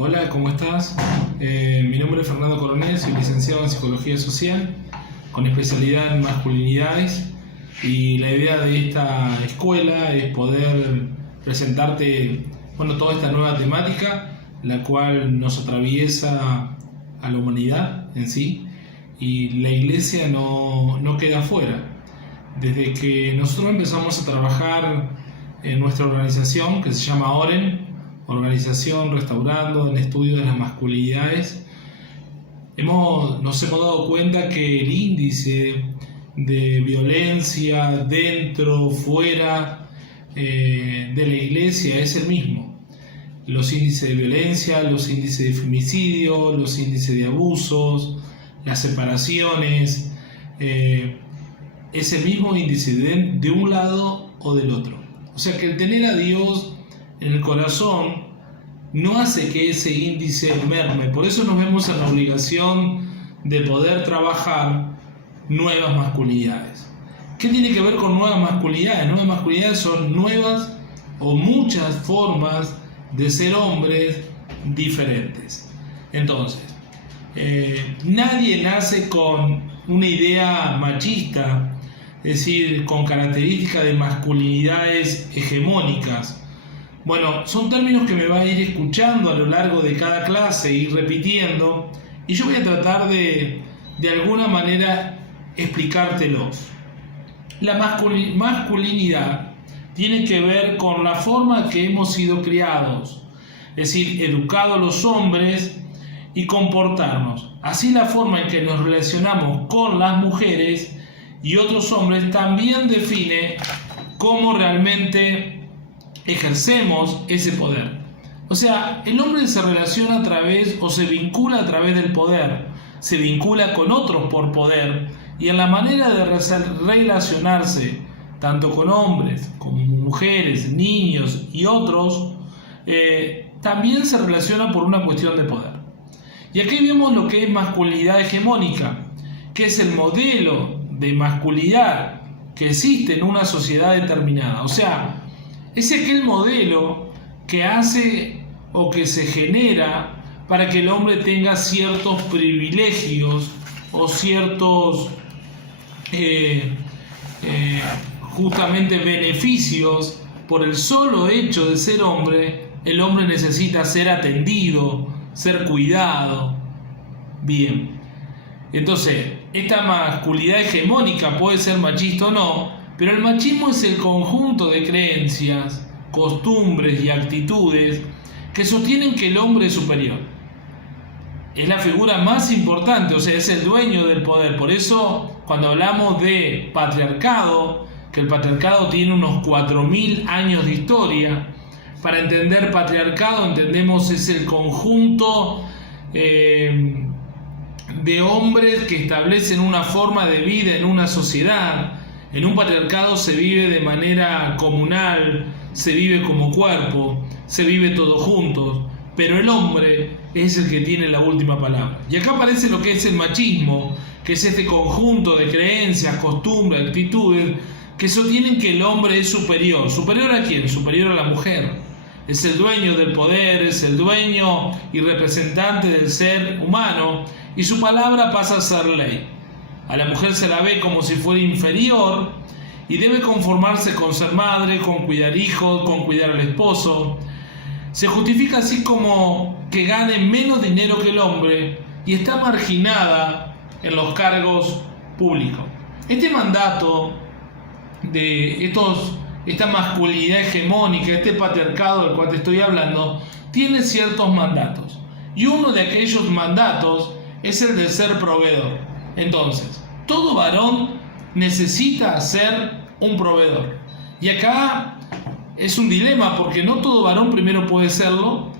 Hola, ¿cómo estás? Mi nombre es Fernando Coronel, soy licenciado en Psicología Social con especialidad en masculinidades, y la idea de esta escuela es poder presentarte toda esta nueva temática, la cual nos atraviesa a la humanidad en sí, y la iglesia no queda fuera. Desde que nosotros empezamos a trabajar en nuestra organización, que se llama OREN, Organización Restaurando en Estudio de las Masculinidades, nos hemos dado cuenta que el índice de violencia dentro, fuera de la iglesia es el mismo. Los índices de violencia, los índices de femicidio, los índices de abusos, las separaciones, es el mismo índice de un lado o del otro. O sea que el tener a Dios en el corazón no hace que ese índice merme. Por eso nos vemos en la obligación de poder trabajar nuevas masculinidades. ¿Qué tiene que ver con nuevas masculinidades? Nuevas masculinidades son nuevas o muchas formas de ser hombres diferentes. Entonces, nadie nace con una idea machista, es decir, con características de masculinidades hegemónicas. Bueno, son términos que me va a ir escuchando a lo largo de cada clase, ir repitiendo, y yo voy a tratar de alguna manera explicártelos. La masculinidad tiene que ver con la forma que hemos sido criados, es decir, educados los hombres y comportarnos. Así la forma en que nos relacionamos con las mujeres y otros hombres también define cómo realmente ejercemos ese poder. O sea, el hombre se relaciona a través o se vincula a través del poder, se vincula con otros por poder, y en la manera de relacionarse tanto con hombres como mujeres, niños y otros, también se relaciona por una cuestión de poder. Y aquí vemos lo que es masculinidad hegemónica, que es el modelo de masculinidad que existe en una sociedad determinada. O sea, es aquel modelo que hace o que se genera para que el hombre tenga ciertos privilegios o ciertos justamente beneficios. Por el solo hecho de ser hombre, el hombre necesita ser atendido, ser cuidado. Bien, entonces esta masculinidad hegemónica puede ser machista o no, pero el machismo es el conjunto de creencias, costumbres y actitudes que sostienen que el hombre es superior. Es la figura más importante, o sea, es el dueño del poder. Por eso, cuando hablamos de patriarcado, que el patriarcado tiene unos 4.000 años de historia, para entender patriarcado entendemos es el conjunto de hombres que establecen una forma de vida en una sociedad. En un patriarcado se vive de manera comunal, se vive como cuerpo, se vive todos juntos, pero el hombre es el que tiene la última palabra. Y acá aparece lo que es el machismo, que es este conjunto de creencias, costumbres, actitudes que sostienen que el hombre es superior. ¿Superior a quién? Superior a la mujer. Es el dueño del poder, es el dueño y representante del ser humano, y su palabra pasa a ser ley. A la mujer se la ve como si fuera inferior y debe conformarse con ser madre, con cuidar hijos, con cuidar al esposo. Se justifica así como que gane menos dinero que el hombre y está marginada en los cargos públicos. Este mandato de esta masculinidad hegemónica, este patriarcado del cual te estoy hablando, tiene ciertos mandatos. Y uno de aquellos mandatos es el de ser proveedor. Entonces, todo varón necesita ser un proveedor. Y acá es un dilema, porque no todo varón primero puede serlo,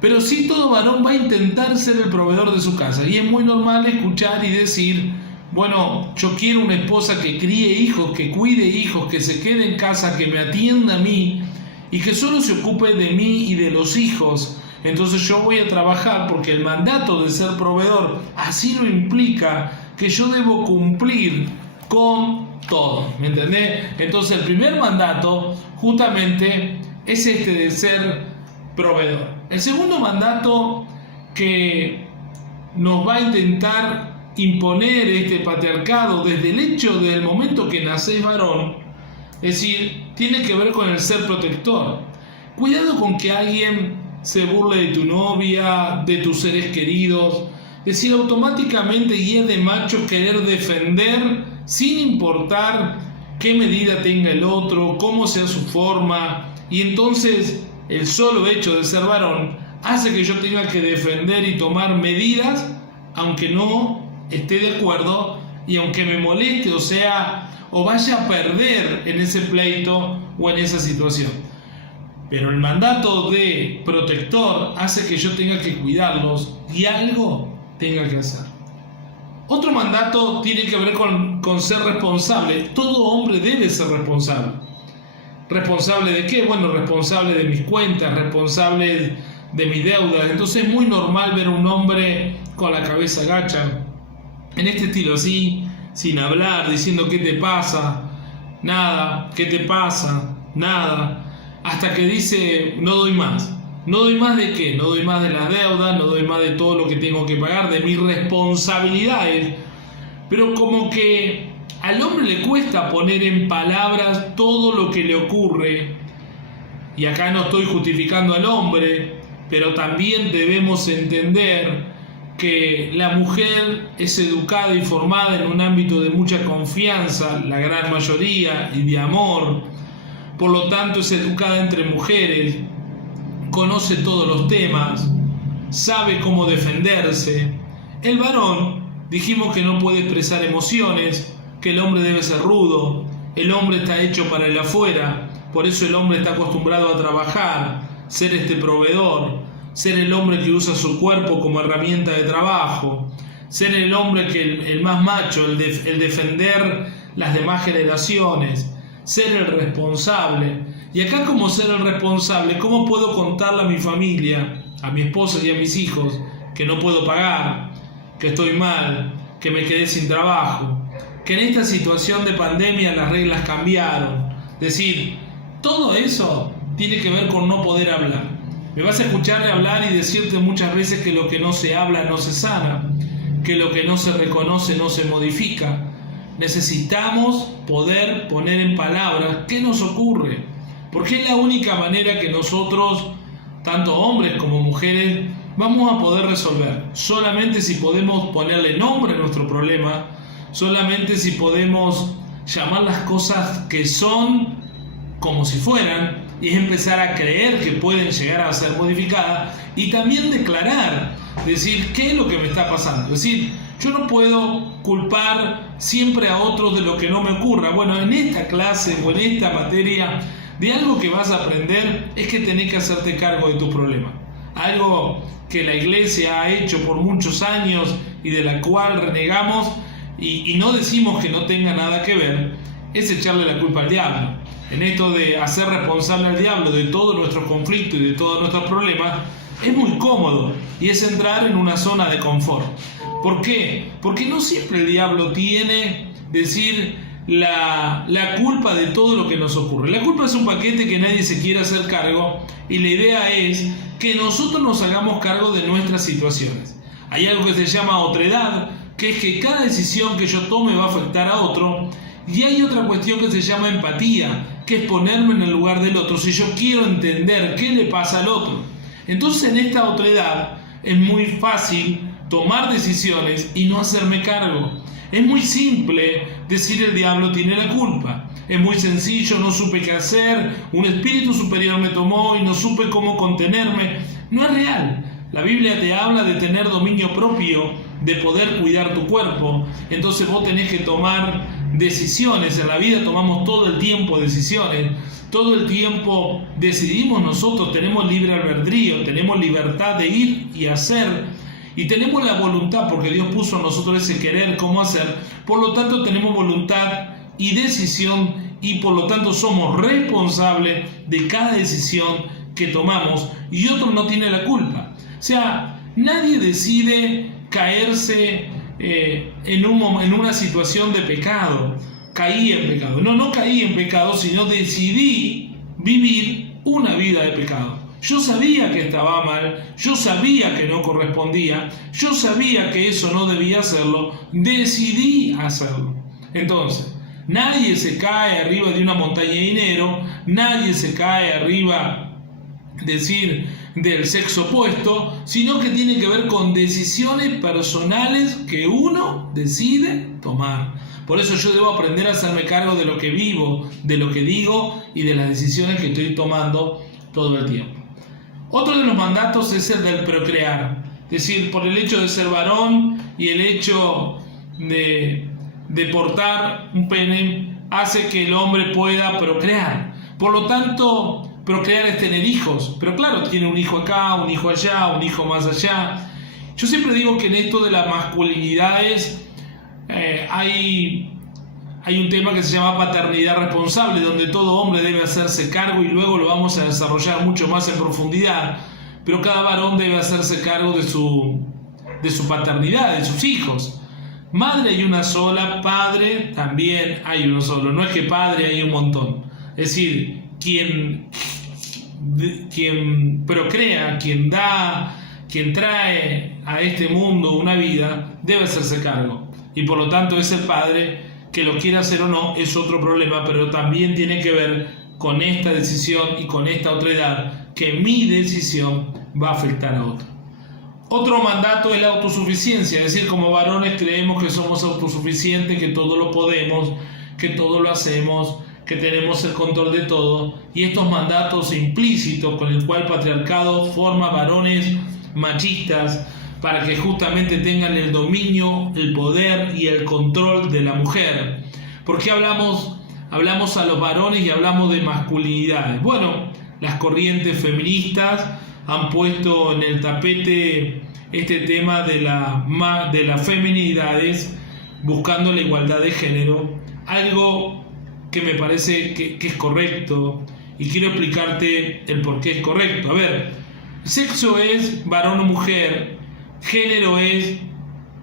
pero sí todo varón va a intentar ser el proveedor de su casa. Y es muy normal escuchar y decir, bueno, yo quiero una esposa que críe hijos, que cuide hijos, que se quede en casa, que me atienda a mí y que solo se ocupe de mí y de los hijos. Entonces yo voy a trabajar porque el mandato de ser proveedor así lo implica, que yo debo cumplir con todo, ¿me entendés? Entonces el primer mandato justamente es este de ser proveedor. El segundo mandato que nos va a intentar imponer este patriarcado desde el hecho del momento que nacés varón, es decir, tiene que ver con el ser protector. Cuidado con que alguien se burle de tu novia, de tus seres queridos, es decir, automáticamente y es de macho querer defender sin importar qué medida tenga el otro, cómo sea su forma, y entonces el solo hecho de ser varón hace que yo tenga que defender y tomar medidas aunque no esté de acuerdo y aunque me moleste, o vaya a perder en ese pleito o en esa situación. Pero el mandato de protector hace que yo tenga que cuidarlos y algo tenga que hacer. Otro mandato tiene que ver con ser responsable. Todo hombre debe ser responsable. ¿Responsable de qué? Bueno, responsable de mis cuentas, responsable de mis deudas. Entonces es muy normal ver a un hombre con la cabeza gacha, en este estilo así, sin hablar, diciendo ¿qué te pasa? Nada. ¿Qué te pasa? Nada. Hasta que dice no doy más. ¿No doy más de qué? No doy más de las deudas, no doy más de todo lo que tengo que pagar, de mis responsabilidades. Pero como que al hombre le cuesta poner en palabras todo lo que le ocurre. Y acá no estoy justificando al hombre, pero también debemos entender que la mujer es educada y formada en un ámbito de mucha confianza, la gran mayoría, y de amor. Por lo tanto es educada entre mujeres, conoce todos los temas, sabe cómo defenderse. El varón, dijimos que no puede expresar emociones, que el hombre debe ser rudo, el hombre está hecho para el afuera, por eso el hombre está acostumbrado a trabajar, ser este proveedor, ser el hombre que usa su cuerpo como herramienta de trabajo, ser el hombre que el más macho, el defender las demás generaciones, ser el responsable. Y acá, como ser el responsable, ¿cómo puedo contarle a mi familia, a mi esposa y a mis hijos que no puedo pagar, que estoy mal, que me quedé sin trabajo, que en esta situación de pandemia las reglas cambiaron? Es decir, todo eso tiene que ver con no poder hablar. Me vas a escucharle hablar y decirte muchas veces que lo que no se habla no se sana, que lo que no se reconoce no se modifica. Necesitamos poder poner en palabras qué nos ocurre, porque es la única manera que nosotros, tanto hombres como mujeres, vamos a poder resolver. Solamente si podemos ponerle nombre a nuestro problema, solamente si podemos llamar las cosas que son como si fueran, y es empezar a creer que pueden llegar a ser modificadas, y también declarar, decir qué es lo que me está pasando. Es decir, yo no puedo culpar siempre a otros de lo que no me ocurra. Bueno, en esta clase o en esta materia, de algo que vas a aprender es que tenés que hacerte cargo de tus problemas. Algo que la iglesia ha hecho por muchos años y de la cual renegamos y no decimos que no tenga nada que ver, es echarle la culpa al diablo. En esto de hacer responsable al diablo de todos nuestros conflictos y de todos nuestros problemas, es muy cómodo y es entrar en una zona de confort. ¿Por qué? Porque no siempre el diablo tiene, decir, la culpa de todo lo que nos ocurre. La culpa es un paquete que nadie se quiere hacer cargo, y la idea es que nosotros nos hagamos cargo de nuestras situaciones. Hay algo que se llama otredad, que es que cada decisión que yo tome va a afectar a otro, y hay otra cuestión que se llama empatía, que es ponerme en el lugar del otro, si yo quiero entender qué le pasa al otro. Entonces, en esta otredad es muy fácil tomar decisiones y no hacerme cargo. Es muy simple decir el diablo tiene la culpa. Es muy sencillo, no supe qué hacer, un espíritu superior me tomó y no supe cómo contenerme. No es real. La Biblia te habla de tener dominio propio, de poder cuidar tu cuerpo. Entonces vos tenés que tomar decisiones. En la vida tomamos todo el tiempo decisiones. Todo el tiempo decidimos nosotros, tenemos libre albedrío, tenemos libertad de ir y hacer. Y tenemos la voluntad, porque Dios puso en nosotros ese querer, cómo hacer. Por lo tanto, tenemos voluntad y decisión, y por lo tanto somos responsables de cada decisión que tomamos, y otro no tiene la culpa. O sea, nadie decide caerse en una situación de pecado. Caí en pecado. No caí en pecado, sino decidí vivir una vida de pecado. Yo sabía que estaba mal, yo sabía que no correspondía, yo sabía que eso no debía hacerlo, decidí hacerlo. Entonces, nadie se cae arriba de una montaña de dinero, nadie se cae arriba del sexo opuesto, sino que tiene que ver con decisiones personales que uno decide tomar. Por eso yo debo aprender a hacerme cargo de lo que vivo, de lo que digo y de las decisiones que estoy tomando todo el tiempo. Otro de los mandatos es el del procrear. Es decir, por el hecho de ser varón y el hecho de portar un pene, hace que el hombre pueda procrear. Por lo tanto, procrear es tener hijos. Pero claro, tiene un hijo acá, un hijo allá, un hijo más allá. Yo siempre digo que en esto de las masculinidades hay un tema que se llama paternidad responsable, donde todo hombre debe hacerse cargo, y luego lo vamos a desarrollar mucho más en profundidad, pero cada varón debe hacerse cargo de su paternidad, de sus hijos. Madre hay una sola, padre también hay uno solo, no es que padre hay un montón. Es decir, quien procrea, quien da, quien trae a este mundo una vida, debe hacerse cargo. Y por lo tanto es el padre. Que lo quiera hacer o no es otro problema, pero también tiene que ver con esta decisión y con esta otra edad, que mi decisión va a afectar a otro. Otro mandato es la autosuficiencia, es decir, como varones creemos que somos autosuficientes, que todo lo podemos, que todo lo hacemos, que tenemos el control de todo, y estos mandatos implícitos con el cual el patriarcado forma varones machistas, para que justamente tengan el dominio, el poder y el control de la mujer. ¿Por qué hablamos a los varones y hablamos de masculinidades? Bueno, las corrientes feministas han puesto en el tapete este tema de las feminidades, buscando la igualdad de género, algo que me parece que es correcto, y quiero explicarte el por qué es correcto. A ver, sexo es varón o mujer, género es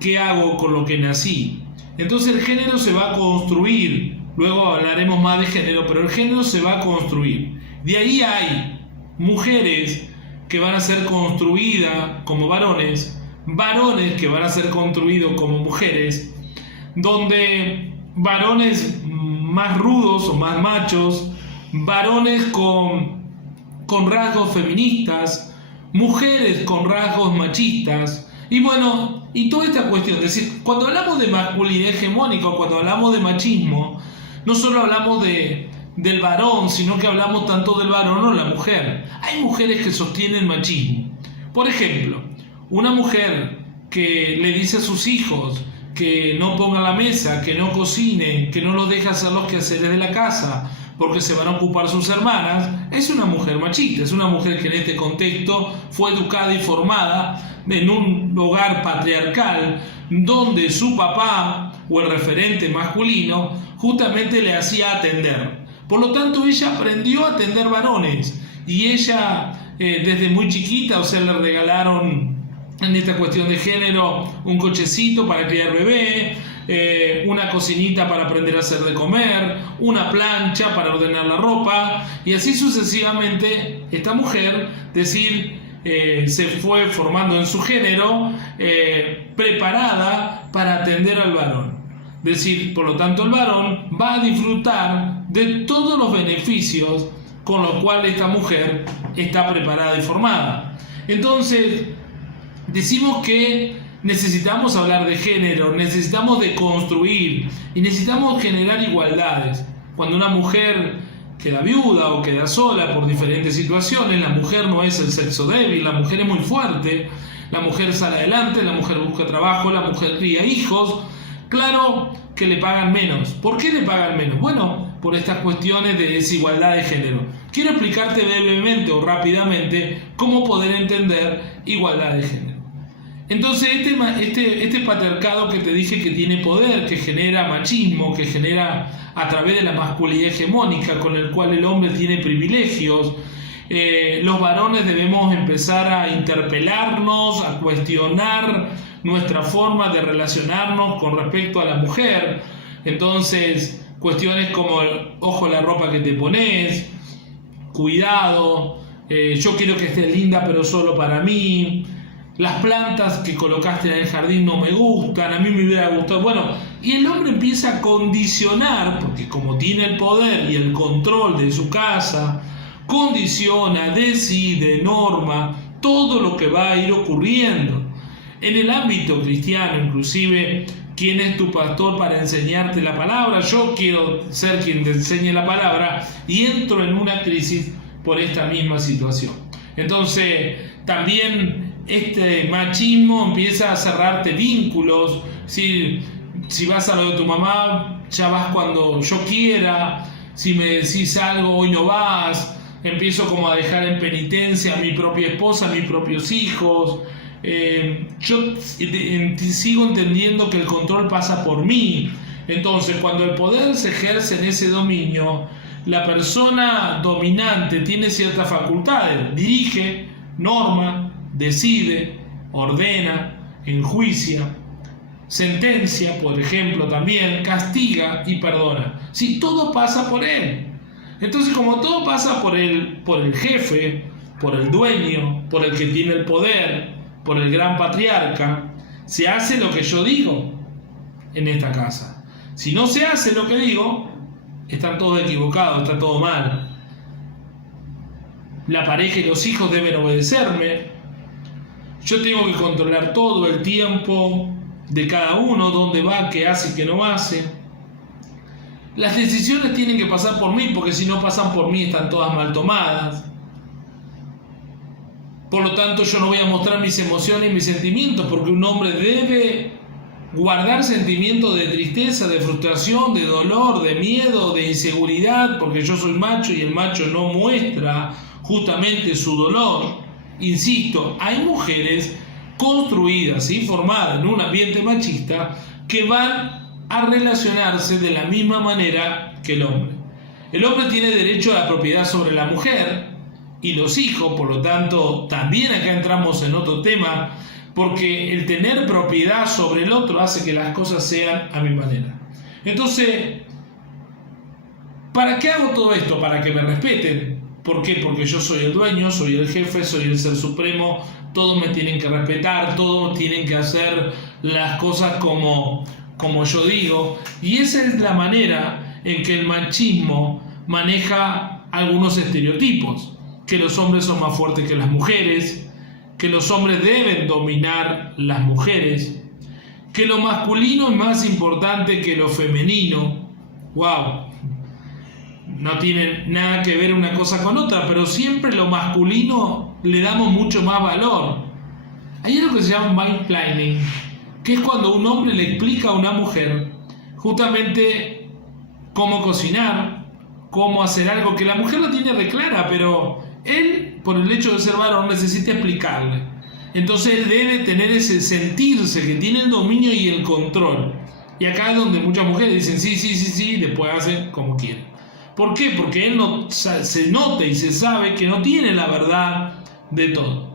qué hago con lo que nací. Entonces el género se va a construir, luego hablaremos más de género, pero el género se va a construir. De ahí hay mujeres que van a ser construidas como varones, varones que van a ser construidos como mujeres, donde varones más rudos o más machos, varones con rasgos feministas, mujeres con rasgos machistas, y bueno, y toda esta cuestión. Es decir, cuando hablamos de masculinidad hegemónica, cuando hablamos de machismo, no solo hablamos del varón, sino que hablamos tanto del varón o la mujer. Hay mujeres que sostienen machismo. Por ejemplo, una mujer que le dice a sus hijos que no pongan la mesa, que no cocinen, que no los deje hacer los quehaceres de la casa, porque se van a ocupar sus hermanas, es una mujer machista, es una mujer que en este contexto fue educada y formada en un hogar patriarcal, donde su papá o el referente masculino justamente le hacía atender. Por lo tanto, ella aprendió a atender varones, y ella desde muy chiquita, o sea, le regalaron en esta cuestión de género un cochecito para criar bebé, una cocinita para aprender a hacer de comer, una plancha para ordenar la ropa, y así sucesivamente. Esta mujer, se fue formando en su género, preparada para atender al varón. Por lo tanto, el varón va a disfrutar de todos los beneficios con los cuales esta mujer está preparada y formada. Entonces, decimos que necesitamos hablar de género, necesitamos de construir y necesitamos generar igualdades. Cuando una mujer queda viuda o queda sola por diferentes situaciones, la mujer no es el sexo débil, la mujer es muy fuerte, la mujer sale adelante, la mujer busca trabajo, la mujer cría hijos. Claro que le pagan menos. ¿Por qué le pagan menos? Bueno, por estas cuestiones de desigualdad de género. Quiero explicarte brevemente o rápidamente cómo poder entender igualdad de género. Entonces, este patriarcado que te dije que tiene poder, que genera machismo, que genera a través de la masculinidad hegemónica, con el cual el hombre tiene privilegios, los varones debemos empezar a interpelarnos, a cuestionar nuestra forma de relacionarnos con respecto a la mujer. Entonces, cuestiones como ojo la ropa que te pones, cuidado, yo quiero que estés linda pero solo para mí, las plantas que colocaste en el jardín no me gustan, a mí me hubiera gustado. Bueno, y el hombre empieza a condicionar, porque como tiene el poder y el control de su casa, condiciona, decide, norma todo lo que va a ir ocurriendo. En el ámbito cristiano, inclusive, ¿quién es tu pastor para enseñarte la palabra? Yo quiero ser quien te enseñe la palabra y entro en una crisis por esta misma situación. Entonces, también este machismo empieza a cerrarte vínculos. Si vas a lo de tu mamá, ya vas cuando yo quiera. Si me decís algo, hoy no vas. Empiezo como a dejar en penitencia a mi propia esposa, a mis propios hijos. Yo sigo entendiendo que el control pasa por mí. Entonces, cuando el poder se ejerce en ese dominio, la persona dominante tiene ciertas facultades, dirige, norma, decide, ordena, enjuicia, sentencia, por ejemplo, también castiga y perdona. Si todo pasa por él. Entonces, como todo pasa por el jefe, por el dueño, por el que tiene el poder, por el gran patriarca, se hace lo que yo digo en esta casa. Si no se hace lo que digo, están todos equivocados, está todo mal. La pareja y los hijos deben obedecerme. Yo tengo que controlar todo el tiempo de cada uno, dónde va, qué hace y qué no hace. Las decisiones tienen que pasar por mí, porque si no pasan por mí están todas mal tomadas. Por lo tanto, yo no voy a mostrar mis emociones y mis sentimientos, porque un hombre debe guardar sentimientos de tristeza, de frustración, de dolor, de miedo, de inseguridad, porque yo soy macho y el macho no muestra justamente su dolor. Insisto, hay mujeres construidas y formadas en un ambiente machista que van a relacionarse de la misma manera que el hombre. El hombre tiene derecho a la propiedad sobre la mujer y los hijos, por lo tanto, también acá entramos en otro tema, porque el tener propiedad sobre el otro hace que las cosas sean a mi manera. Entonces, ¿para qué hago todo esto? Para que me respeten. ¿Por qué? Porque yo soy el dueño, soy el jefe, soy el ser supremo, todos me tienen que respetar, todos tienen que hacer las cosas como yo digo, y esa es la manera en que el machismo maneja algunos estereotipos, que los hombres son más fuertes que las mujeres, que los hombres deben dominar las mujeres, que lo masculino es más importante que lo femenino. ¡Wow! No tiene nada que ver una cosa con otra, pero siempre lo masculino le damos mucho más valor. Hay algo que se llama mansplaining, que es cuando un hombre le explica a una mujer justamente cómo cocinar, cómo hacer algo que la mujer lo tiene reclara, pero él, por el hecho de ser varón, necesita explicarle. Entonces él debe tener ese sentirse que tiene el dominio y el control. Y acá es donde muchas mujeres dicen sí, después hacen como quieren. ¿Por qué? Porque él no, se nota y se sabe que no tiene la verdad de todo.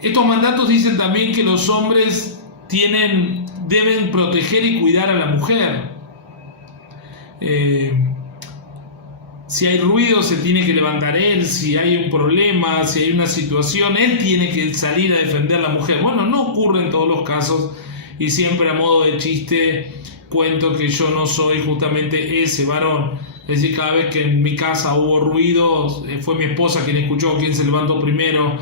Estos mandatos dicen también que los hombres deben proteger y cuidar a la mujer. Si hay ruido, se tiene que levantar él. Si hay un problema, si hay una situación, él tiene que salir a defender a la mujer. Bueno, no ocurre en todos los casos, y siempre a modo de chiste cuento que yo no soy justamente ese varón. Es decir, cada vez que en mi casa hubo ruido, fue mi esposa quien escuchó, quien se levantó primero,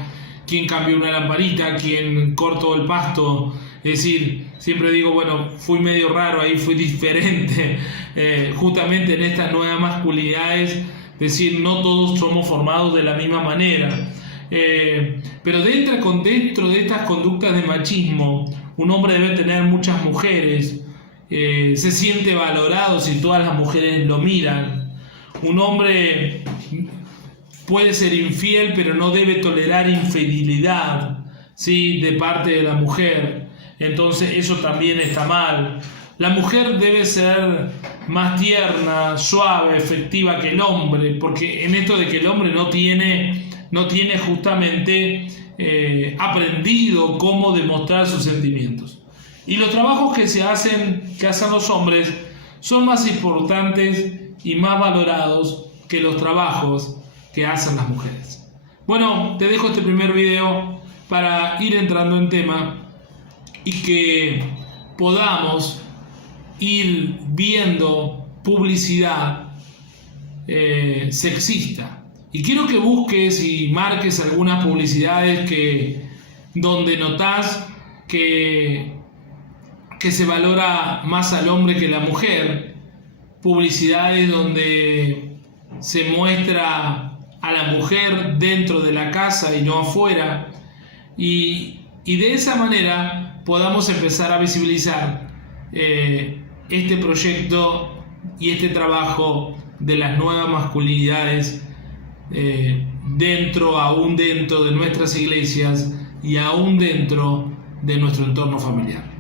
quien cambió una lamparita, quien cortó el pasto. Es decir, siempre digo, bueno, fui medio raro ahí, fui diferente, justamente en estas nuevas masculinidades. Es decir, no todos somos formados de la misma manera. Pero dentro de estas conductas de machismo, un hombre debe tener muchas mujeres. Se siente valorado si todas las mujeres lo miran. Un hombre puede ser infiel, pero no debe tolerar infidelidad, ¿sí?, de parte de la mujer. Entonces eso también está mal. La mujer debe ser más tierna, suave, efectiva que el hombre, porque en esto de que el hombre no tiene justamente aprendido cómo demostrar sus sentimientos. Y los trabajos que hacen los hombres son más importantes y más valorados que los trabajos que hacen las mujeres. Bueno, te dejo este primer video para ir entrando en tema y que podamos ir viendo publicidad sexista. Y quiero que busques y marques algunas publicidades donde notás que se valora más al hombre que a la mujer, publicidades donde se muestra a la mujer dentro de la casa y no afuera, y de esa manera podamos empezar a visibilizar este proyecto y este trabajo de las nuevas masculinidades aún dentro de nuestras iglesias y aún dentro de nuestro entorno familiar.